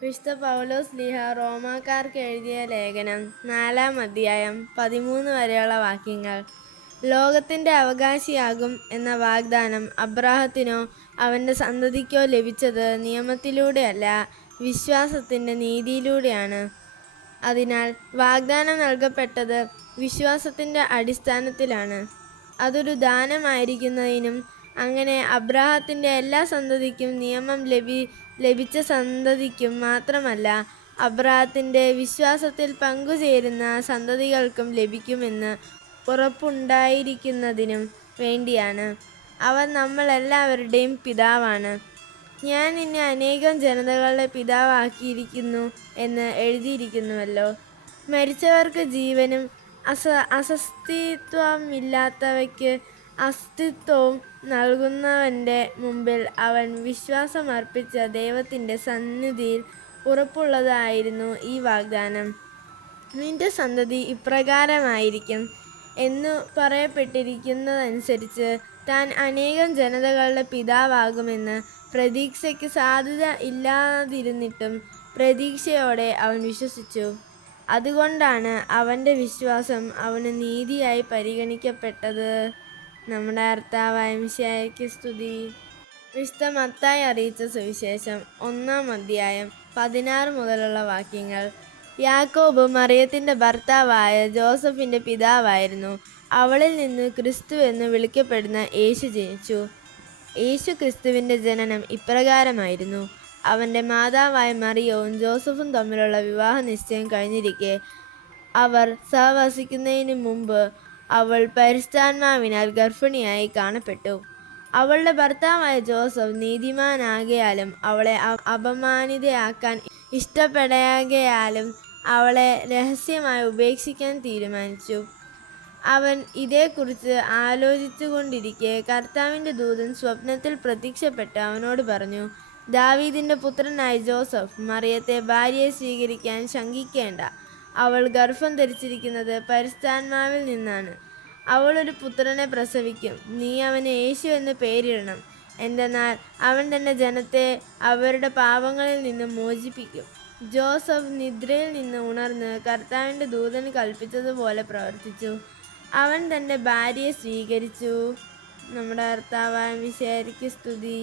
വിശുദ്ധ പൗലോസ് ശ്ലീഹ റോമാക്കാർക്ക് എഴുതിയ ലേഖനം 4-ാം അധ്യായം 13 വരെയുള്ള വാക്യങ്ങൾ. ലോകത്തിന്റെ അവകാശിയാകും എന്ന വാഗ്ദാനം അബ്രാഹത്തിനോ അവന്റെ സന്തതിക്കോ ലഭിച്ചത് നിയമത്തിലൂടെയല്ല, വിശ്വാസത്തിന്റെ നീതിയിലൂടെയാണ്. അതിനാൽ വാഗ്ദാനം നൽകപ്പെട്ടത് വിശ്വാസത്തിന്റെ അടിസ്ഥാനത്തിലാണ്. അതൊരു ദാനമായിരിക്കുന്നതിനും അങ്ങനെ അബ്രാഹത്തിന്റെ എല്ലാ സന്തതിക്കും നിയമം ലഭിച്ച സന്തതിക്കും മാത്രമല്ല, അബ്രാഹത്തിന്റെ വിശ്വാസത്തിൽ പങ്കുചേരുന്ന സന്തതികൾക്കും ലഭിക്കുമെന്ന് ഉറപ്പുണ്ടായിരിക്കുന്നതിനും വേണ്ടിയാണ്. അവൻ നമ്മളെല്ലാവരുടെയും പിതാവാണ്. ഞാൻ നിന്നെ അനേകം ജനതകളുടെ പിതാവാക്കിയിരിക്കുന്നു എന്ന് എഴുതിയിരിക്കുന്നുവല്ലോ. മരിച്ചവർക്ക് ജീവനും അസ്തിത്വമില്ലാത്തവയ്ക്ക് അസ്തിത്വവും നൽകുന്നവന്റെ മുമ്പിൽ അവൻ വിശ്വാസമർപ്പിച്ച ദൈവത്തിന്റെ സന്നിധിയിൽ ഉറപ്പുള്ളതായിരുന്നു ഈ വാഗ്ദാനം. നിന്റെ സന്തതി ഇപ്രകാരമായിരിക്കും എന്നു പറയപ്പെട്ടിരിക്കുന്നതനുസരിച്ച് താൻ അനേകം ജനതകളുടെ പിതാവാകുമെന്ന് പ്രതീക്ഷയ്ക്ക് സാധ്യത ഇല്ലാതിരുന്നിട്ടും പ്രതീക്ഷയോടെ അവൻ വിശ്വസിച്ചു. അതുകൊണ്ടാണ് അവന്റെ വിശ്വാസം അവന് നീതിയായി പരിഗണിക്കപ്പെട്ടത്. നമ്മുടെ കർത്താവായ മിശിഹായ്ക്ക് സ്തുതി. വിശുദ്ധ മത്തായി അറിയിച്ച സുവിശേഷം 1-ാം അധ്യായം 16 മുതലുള്ള വാക്യങ്ങൾ. യാക്കോബ് മറിയത്തിന്റെ ഭർത്താവായ ജോസഫിന്റെ പിതാവായിരുന്നു. അവളിൽ നിന്ന് ക്രിസ്തു എന്ന് വിളിക്കപ്പെടുന്ന യേശു ജനിച്ചു. യേശു ക്രിസ്തുവിന്റെ ജനനം ഇപ്രകാരമായിരുന്നു. അവന്റെ മാതാവായ മറിയവും ജോസഫും തമ്മിലുള്ള വിവാഹ നിശ്ചയം കഴിഞ്ഞിരിക്കെ അവർ സഹവസിക്കുന്നതിനു മുമ്പ് അവൾ പരിശുദ്ധാത്മാവിനാൽ ഗർഭിണിയായി കാണപ്പെട്ടു. അവളുടെ ഭർത്താവായ ജോസഫ് നീതിമാനാകയാലും അവളെ അപമാനിതയാക്കാൻ ഇഷ്ടപ്പെടാകയാലും അവളെ രഹസ്യമായി ഉപേക്ഷിക്കാൻ തീരുമാനിച്ചു. അവൻ ഇതേക്കുറിച്ച് ആലോചിച്ചുകൊണ്ടിരിക്കെ കർത്താവിന്റെ ദൂതൻ സ്വപ്നത്തിൽ പ്രത്യക്ഷപ്പെട്ട് അവനോട് പറഞ്ഞു, ദാവീദിന്റെ പുത്രനായ ജോസഫ്, മറിയത്തെ ഭാര്യയെ സ്വീകരിക്കാൻ ശങ്കിക്കേണ്ട. അവൾ ഗർഭം ധരിച്ചിരിക്കുന്നത് പരിശുദ്ധാത്മാവിൽ നിന്നാണ്. അവൾ ഒരു പുത്രനെ പ്രസവിക്കും. നീ അവന് യേശു എന്ന് പേരിടണം. എന്തെന്നാൽ അവൻ തന്റെ ജനത്തെ അവരുടെ പാപങ്ങളിൽ നിന്ന് മോചിപ്പിക്കും. ജോസഫ് നിദ്രയിൽ നിന്ന് ഉണർന്ന് കർത്താവിന്റെ ദൂതൻ കൽപ്പിച്ചതുപോലെ പ്രവർത്തിച്ചു. അവൻ തന്റെ ഭാര്യയെ സ്വീകരിച്ചു. നമ്മുടെ കർത്താവായ മിശിഹായ്ക്ക് സ്തുതി.